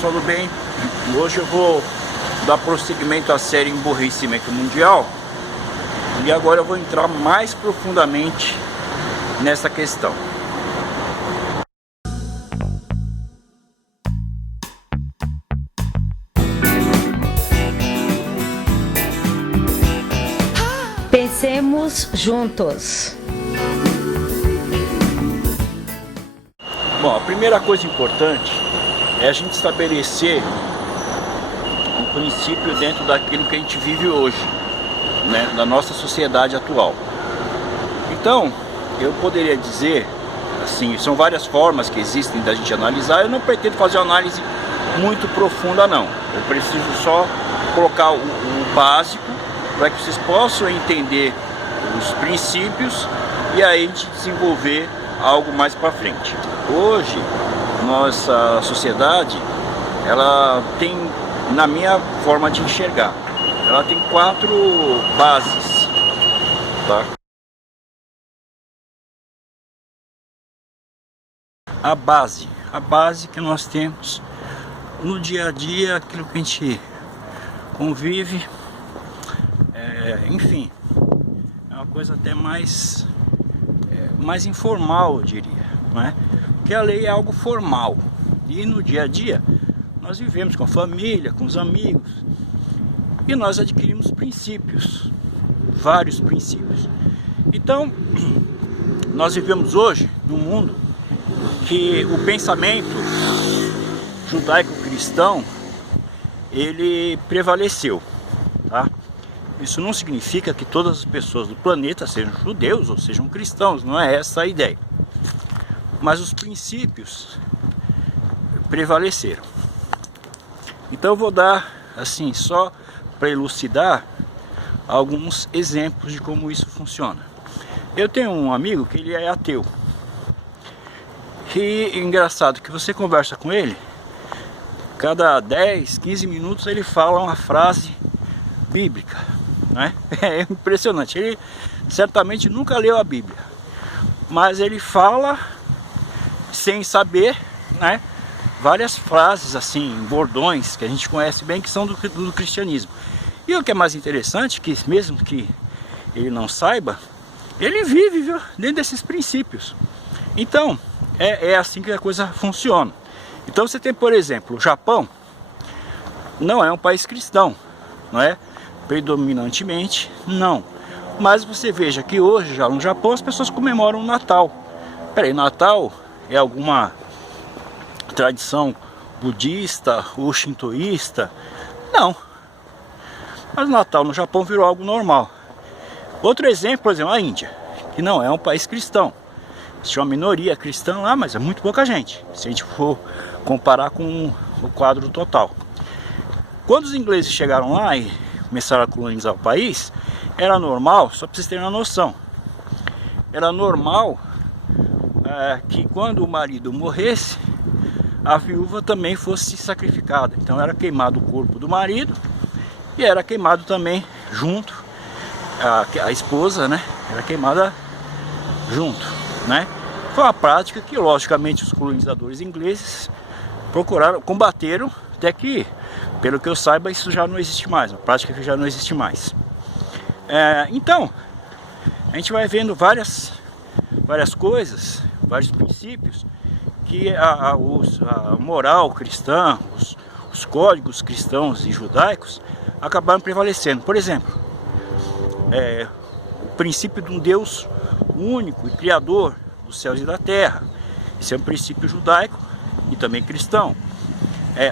pessoal do bem, hoje eu vou dar prosseguimento à série Emburrecimento Mundial e agora eu vou entrar mais profundamente nessa questão. Pensemos juntos. Bom, a primeira coisa importante é a gente estabelecer um princípio dentro daquilo que a gente vive hoje, né, da nossa sociedade atual. Então, eu poderia dizer, assim, são várias formas que existem da gente analisar. Eu não pretendo fazer uma análise muito profunda, não. Eu preciso só colocar o básico para que vocês possam entender os princípios e aí a gente desenvolver algo mais para frente. Hoje, nossa sociedade, ela tem, na minha forma de enxergar, ela tem 4 bases, tá? A base que nós temos no dia a dia, aquilo que a gente convive, enfim, é uma coisa até mais informal, eu diria, não é? Porque a lei é algo formal e no dia a dia nós vivemos com a família, com os amigos e nós adquirimos princípios, vários princípios. Então, nós vivemos hoje num mundo que o pensamento judaico-cristão ele prevaleceu, tá? Isso não significa que todas as pessoas do planeta sejam judeus ou sejam cristãos, não é essa a ideia. Mas os princípios prevaleceram. Então eu vou dar, assim, só para elucidar alguns exemplos de como isso funciona. Eu tenho um amigo que ele é ateu. E engraçado que você conversa com ele, cada 10, 15 minutos ele fala uma frase bíblica, né? É impressionante. Ele certamente nunca leu a Bíblia, mas ele fala sem saber, né, várias frases assim, bordões que a gente conhece bem, que são do cristianismo. E o que é mais interessante, que mesmo que ele não saiba, ele vive, viu, dentro desses princípios. Então é assim que a coisa funciona. Então você tem, por exemplo, o Japão não é um país cristão, não é? Predominantemente não. Mas você veja que hoje já no Japão as pessoas comemoram o Natal. Peraí, Natal é alguma tradição budista ou shintoísta? Não. Mas o Natal no Japão virou algo normal. Outro exemplo, por exemplo, a Índia, que não é um país cristão. Existe uma minoria cristã lá, mas é muito pouca gente, se a gente for comparar com o quadro total. Quando os ingleses chegaram lá e começaram a colonizar o país, era normal, só para vocês terem uma noção, era normal que quando o marido morresse, a viúva também fosse sacrificada. Então era queimado o corpo do marido e era queimado também junto, a esposa, né, era queimada junto, né? Foi uma prática que logicamente os colonizadores ingleses combateram, até que, pelo que eu saiba, isso já não existe mais, uma prática que já não existe mais. Então, a gente vai vendo várias coisas, vários princípios que a moral cristã, os códigos cristãos e judaicos acabaram prevalecendo. Por exemplo, o princípio de um Deus único e criador dos céus e da terra. Esse é um princípio judaico e também cristão.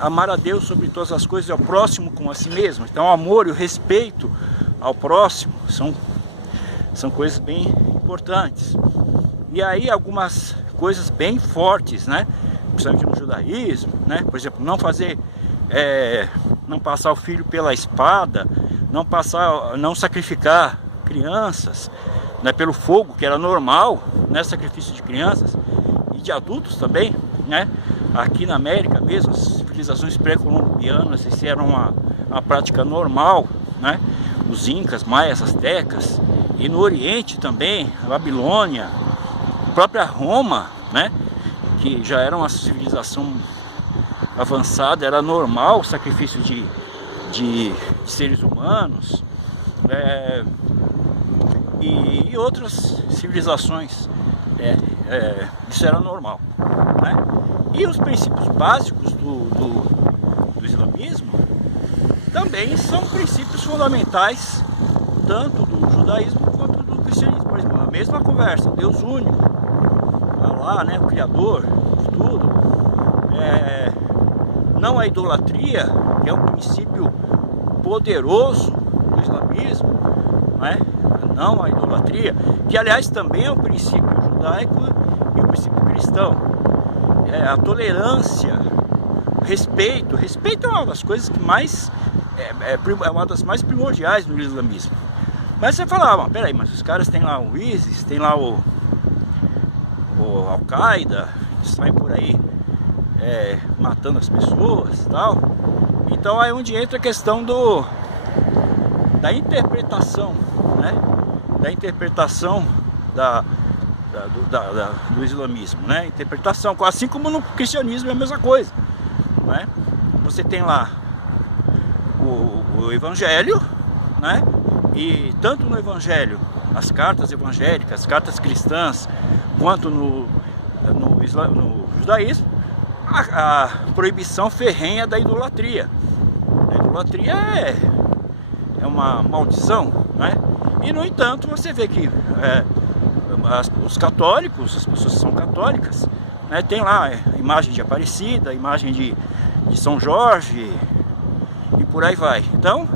Amar a Deus sobre todas as coisas e ao próximo como a si mesmo. Então o amor e o respeito ao próximo são coisas bem importantes. E aí algumas coisas bem fortes, né, principalmente no judaísmo, né, por exemplo, não passar o filho pela espada, não sacrificar crianças, né, pelo fogo, que era normal, né, sacrifício de crianças e de adultos também, né. Aqui na América mesmo, as civilizações pré-colombianas, isso era uma prática normal, né, os incas, maias, astecas, e no Oriente também, a Babilônia, a própria Roma, né, que já era uma civilização avançada, era normal o sacrifício de seres humanos, e outras civilizações, isso era normal, né? E os princípios básicos do islamismo também são princípios fundamentais, tanto do judaísmo quanto do cristianismo. Por exemplo, a mesma conversa, Deus único, Allah, né, o Criador de tudo, não a idolatria, que é um princípio poderoso do islamismo, né? Não a idolatria, que aliás também é um princípio judaico e um princípio cristão. A tolerância, respeito é uma das coisas que mais é uma das mais primordiais no islamismo. Mas você fala, peraí, mas os caras têm lá o ISIS, tem lá o Al-Qaeda, que saem por aí matando as pessoas e tal. Então aí onde entra a questão da interpretação, né? Da interpretação do islamismo, né? Interpretação, assim como no cristianismo é a mesma coisa, né? Você tem lá o evangelho, né? E tanto no evangelho, as cartas evangélicas, as cartas cristãs, quanto no judaísmo, a proibição ferrenha da idolatria. A idolatria é uma maldição, né? E no entanto você vê que os católicos, as pessoas que são católicas, né, tem lá a imagem de Aparecida, a imagem de São Jorge e por aí vai. Então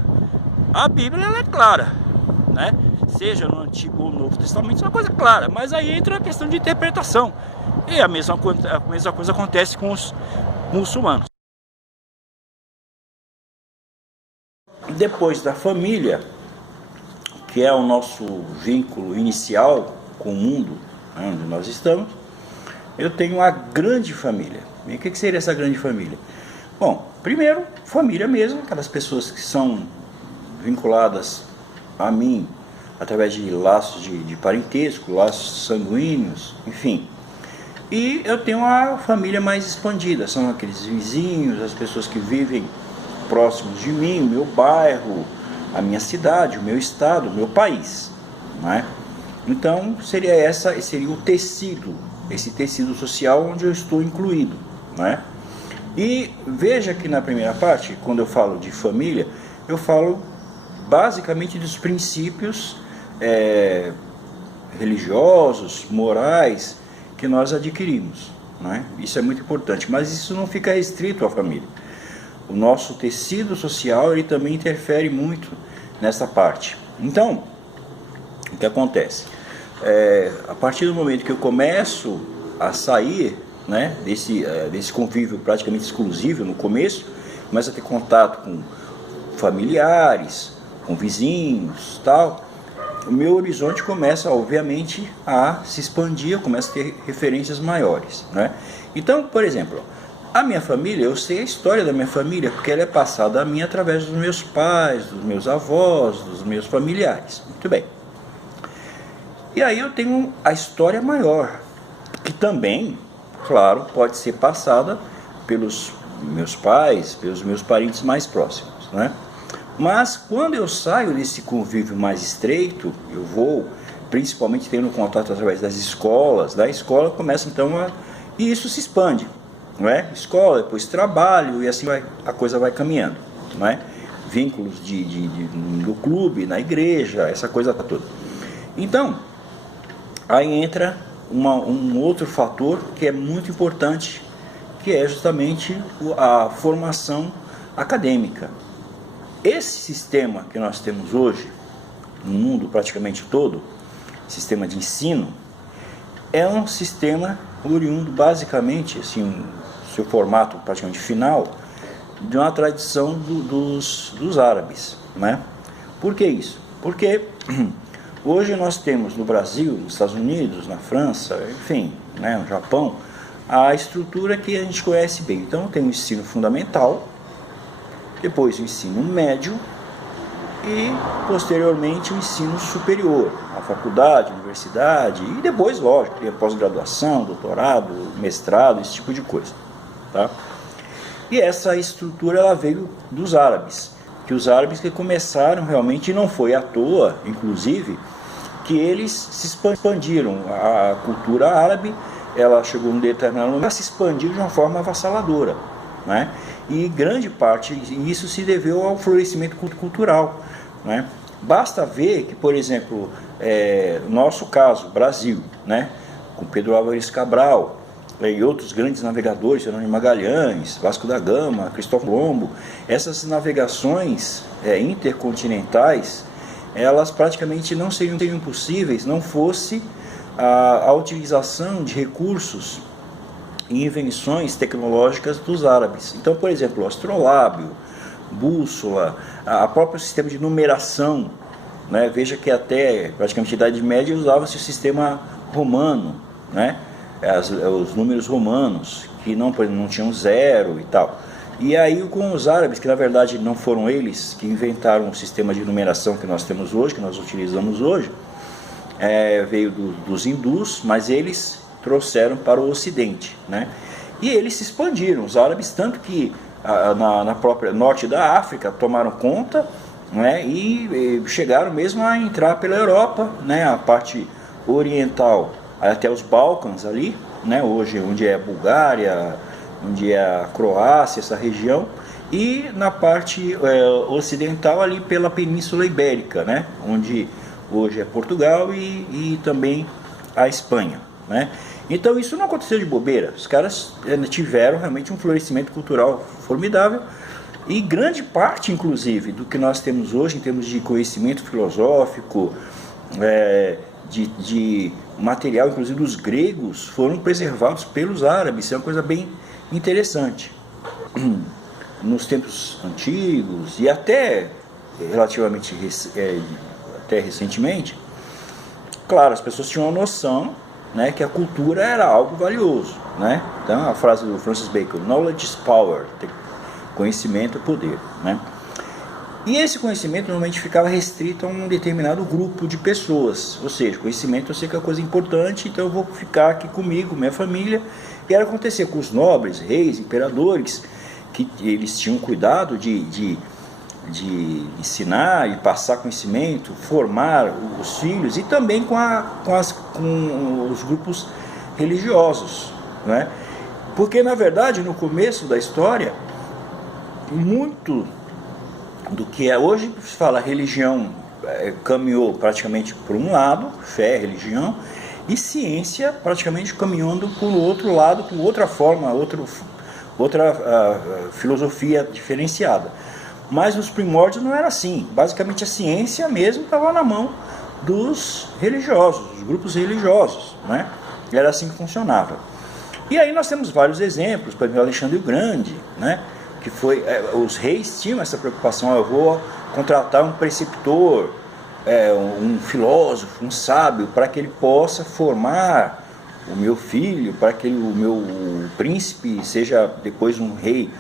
a Bíblia ela é clara, né? Seja no Antigo ou no Novo Testamento, é uma coisa clara, mas aí entra a questão de interpretação. E a mesma coisa acontece com os muçulmanos. Depois da família, que é o nosso vínculo inicial com o mundo, né, onde nós estamos, eu tenho uma grande família. E o que seria essa grande família? Bom, primeiro, família mesmo, aquelas pessoas que são vinculadas a mim através de laços de parentesco, laços sanguíneos, enfim. E eu tenho uma família mais expandida, são aqueles vizinhos, as pessoas que vivem próximos de mim, o meu bairro, a minha cidade, o meu estado, o meu país, né? Então seria o tecido, esse tecido social onde eu estou incluído, né? E veja que na primeira parte, quando eu falo de família, eu falo basicamente dos princípios religiosos, morais, que nós adquirimos, né? Isso é muito importante, mas isso não fica restrito à família. O nosso tecido social ele também interfere muito nessa parte. Então, o que acontece? A partir do momento que eu começo a sair, né, desse convívio praticamente exclusivo no começo, começo a ter contato com familiares, com vizinhos, tal, o meu horizonte começa, obviamente, a se expandir, eu começo a ter referências maiores, né? Então, por exemplo, a minha família, eu sei a história da minha família, porque ela é passada a mim através dos meus pais, dos meus avós, dos meus familiares. Muito bem. E aí eu tenho a história maior, que também, claro, pode ser passada pelos meus pais, pelos meus parentes mais próximos, né? Mas quando eu saio desse convívio mais estreito, eu vou principalmente tendo contato através das escolas, da escola começa então e isso se expande, não é? Escola, depois trabalho e assim a coisa vai caminhando, não é? Vínculos do clube, na igreja, essa coisa toda. Então, aí entra um outro fator que é muito importante, que é justamente a formação acadêmica. Esse sistema que nós temos hoje, no mundo praticamente todo, sistema de ensino, é um sistema oriundo basicamente, assim, seu formato praticamente final, de uma tradição dos árabes, né? Por que isso? Porque hoje nós temos no Brasil, nos Estados Unidos, na França, enfim, né, no Japão, a estrutura que a gente conhece bem. Então tem o ensino fundamental, depois o ensino médio e posteriormente o ensino superior, a faculdade, a universidade e depois, lógico, tem a pós-graduação, doutorado, mestrado, esse tipo de coisa, tá? E essa estrutura ela veio dos árabes, que os árabes que começaram realmente, e não foi à toa, inclusive, que eles se expandiram. A cultura árabe, ela chegou num determinado momento, ela se expandiu de uma forma avassaladora, né? E grande parte disso se deveu ao florescimento cultural, né? Basta ver que, por exemplo, nosso caso, Brasil, né? Com Pedro Álvares Cabral e outros grandes navegadores, Jerônimo Magalhães, Vasco da Gama, Cristóvão Colombo, essas navegações intercontinentais, elas praticamente não seriam possíveis não fosse a utilização de recursos e invenções tecnológicas dos árabes. Então, por exemplo, o astrolábio, bússola, a próprio sistema de numeração, né? Veja que até praticamente a Idade Média usava-se o sistema romano, né? Os números romanos, que não tinham zero e tal. E aí com os árabes, que na verdade não foram eles que inventaram o sistema de numeração que nós temos hoje, que nós utilizamos hoje, veio dos hindus, mas eles trouxeram para o ocidente, né? E eles se expandiram, os árabes, tanto que na própria norte da África tomaram conta, né? E chegaram mesmo a entrar pela Europa, né? A parte oriental até os Balcãs ali, né? Hoje onde é a Bulgária, onde é a Croácia, essa região, e na parte ocidental ali pela Península Ibérica, né? Onde hoje é Portugal e também a Espanha, né? Então isso não aconteceu de bobeira, os caras tiveram realmente um florescimento cultural formidável, e grande parte inclusive do que nós temos hoje em termos de conhecimento filosófico, de material inclusive dos gregos, foram preservados pelos árabes. Isso é uma coisa bem interessante. Nos tempos antigos e até relativamente até recentemente, claro, as pessoas tinham uma noção, né, que a cultura era algo valioso, né? Então a frase do Francis Bacon, knowledge is power, conhecimento é poder, né? E esse conhecimento normalmente ficava restrito a um determinado grupo de pessoas, ou seja, conhecimento eu sei que é uma coisa importante, então eu vou ficar aqui comigo, minha família. E era acontecer com os nobres, reis, imperadores, que eles tinham cuidado de ensinar e passar conhecimento, formar os filhos, e também com os grupos religiosos, né? Porque na verdade no começo da história, muito do que hoje se fala religião caminhou praticamente por um lado, fé, religião, e ciência praticamente caminhando por outro lado, com outra forma, outra filosofia diferenciada. Mas nos primórdios não era assim. Basicamente a ciência mesmo estava na mão dos religiosos, dos grupos religiosos, né? Era assim que funcionava. E aí nós temos vários exemplos, por exemplo, Alexandre o Grande, né? Que foi, os reis tinham essa preocupação, eu vou contratar um preceptor, um filósofo, um sábio, para que ele possa formar o meu filho, para que o meu príncipe seja depois um rei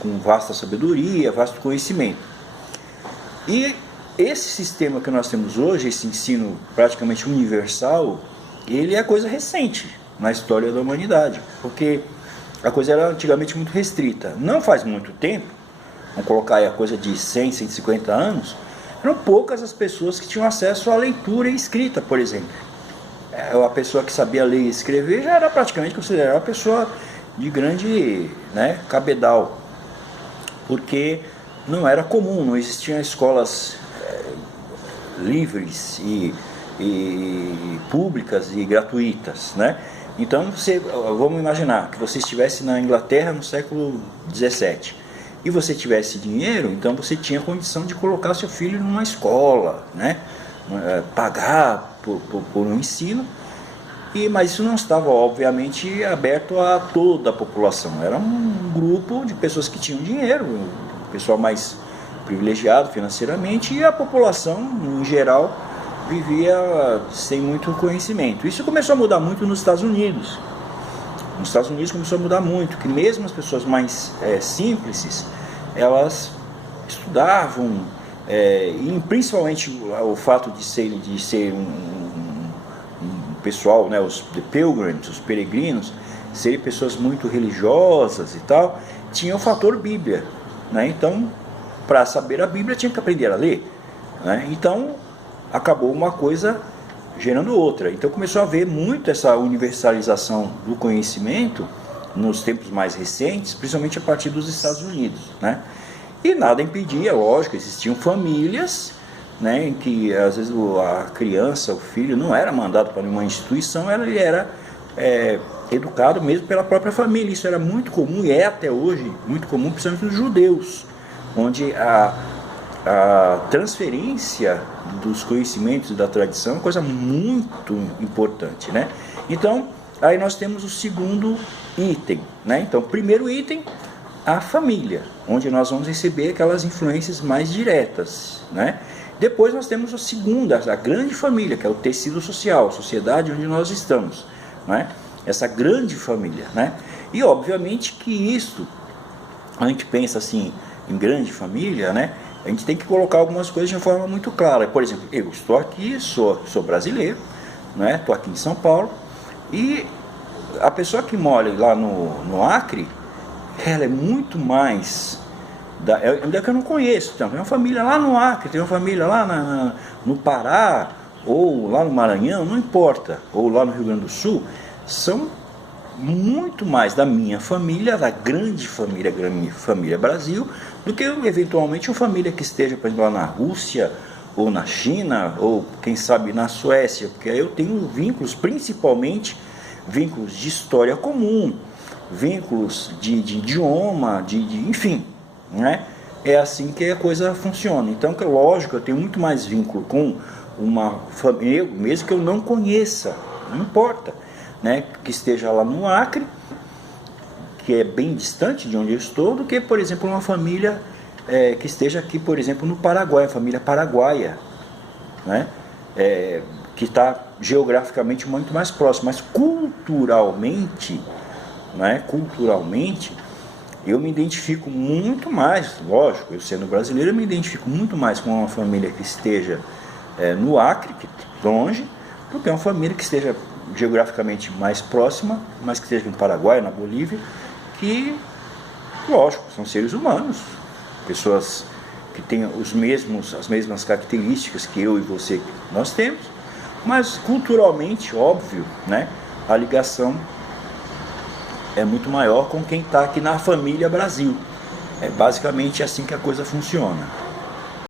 com vasta sabedoria, vasto conhecimento. E esse sistema que nós temos hoje, esse ensino praticamente universal, ele é coisa recente na história da humanidade, porque a coisa era antigamente muito restrita. Não faz muito tempo, vamos colocar aí a coisa de 100, 150 anos, eram poucas as pessoas que tinham acesso à leitura e escrita, por exemplo. A pessoa que sabia ler e escrever já era praticamente considerada uma pessoa de grande, né, cabedal, porque não era comum, não existiam escolas livres e públicas e gratuitas, né? Então, vamos imaginar que você estivesse na Inglaterra no século XVII e você tivesse dinheiro, então você tinha condição de colocar seu filho numa escola, né? Pagar por um ensino, mas isso não estava, obviamente, aberto a toda a população. Era um grupo de pessoas que tinham dinheiro, o pessoal mais privilegiado financeiramente, e a população, em geral, vivia sem muito conhecimento. Isso começou a mudar muito nos Estados Unidos. Nos Estados Unidos começou a mudar muito, que mesmo as pessoas mais simples, elas estudavam, e principalmente o fato de ser um pessoal, né, os pilgrims, os peregrinos, serem pessoas muito religiosas e tal, tinha o fator Bíblia, né? Então, para saber a Bíblia tinha que aprender a ler, né? Então, acabou uma coisa gerando outra. Então começou a haver muito essa universalização do conhecimento nos tempos mais recentes, principalmente a partir dos Estados Unidos, né? E nada impedia, lógico, existiam famílias, né, em que às vezes a criança, o filho, não era mandado para nenhuma instituição, ele era educado mesmo pela própria família. Isso era muito comum e é até hoje muito comum, principalmente nos judeus, onde a transferência dos conhecimentos e da tradição é uma coisa muito importante, né? Então, aí nós temos o segundo item, né? Então, primeiro item, a família, onde nós vamos receber aquelas influências mais diretas, né? Depois nós temos a segunda, a grande família, que é o tecido social, a sociedade onde nós estamos, né? Essa grande família, né? E obviamente que isso, a gente pensa assim em grande família, né? A gente tem que colocar algumas coisas de uma forma muito clara. Por exemplo, eu estou aqui, sou brasileiro, né? Estou aqui em São Paulo, e a pessoa que mora lá no Acre, ela é muito mais... Ainda que eu não conheço, então, tem uma família lá no Acre, tem uma família lá no Pará, ou lá no Maranhão, não importa, ou lá no Rio Grande do Sul, são muito mais da minha família, da grande família Brasil, do que eventualmente uma família que esteja, por exemplo, lá na Rússia, ou na China, ou quem sabe na Suécia, porque aí eu tenho vínculos, principalmente vínculos de história comum, vínculos de idioma, enfim, né? É assim que a coisa funciona. Então, que lógico, eu tenho muito mais vínculo com uma família, mesmo que eu não conheça, não importa, né, que esteja lá no Acre, que é bem distante de onde eu estou, do que, por exemplo, uma família que esteja aqui, por exemplo, no Paraguai, a família paraguaia, né, que está geograficamente muito mais próxima, mas culturalmente, né, eu me identifico muito mais, lógico, eu sendo brasileiro, eu me identifico muito mais com uma família que esteja no Acre, que longe, do que uma família que esteja geograficamente mais próxima, mas que esteja no Paraguai, na Bolívia, que, lógico, são seres humanos, pessoas que têm as mesmas características que eu e você nós temos, mas culturalmente, óbvio, né, a ligação é muito maior com quem está aqui na família Brasil. É basicamente assim que a coisa funciona.